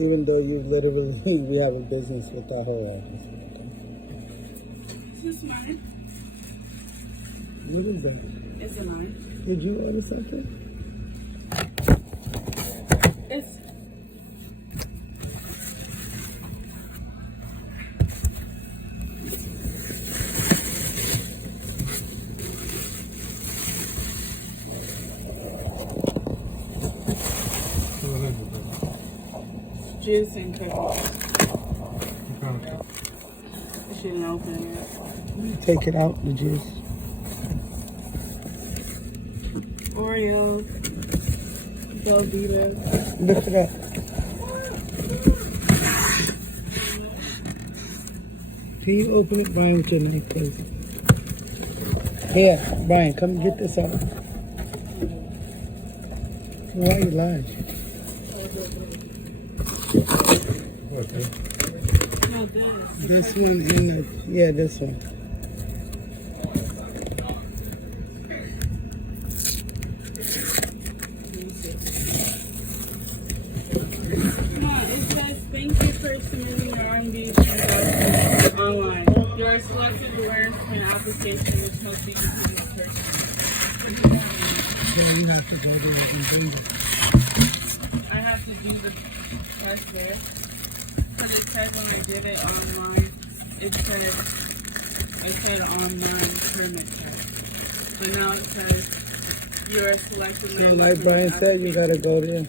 Even though you literally, we have a business with that whole office. Is this mine? What is that? Is it mine? Did you order something? It's... Juice and cookies. I shouldn't open it. Take it out, the juice. Oreo. Velveeta. Lift it up. Can you open it, Brian, with your knife, please? Here, Brian, come get this out. Why are you lying? No, this. This one in the, yeah, this one. Come on, it says thank you for submitting your R&B transaction online. Your selected awareness and application which helps you complete this purchase. Yeah, you have to go there and bring it. I have to do the test there. Because it said when I did it online, it said online permit test. But now it says you're selected. So like Brian said, you gotta go there.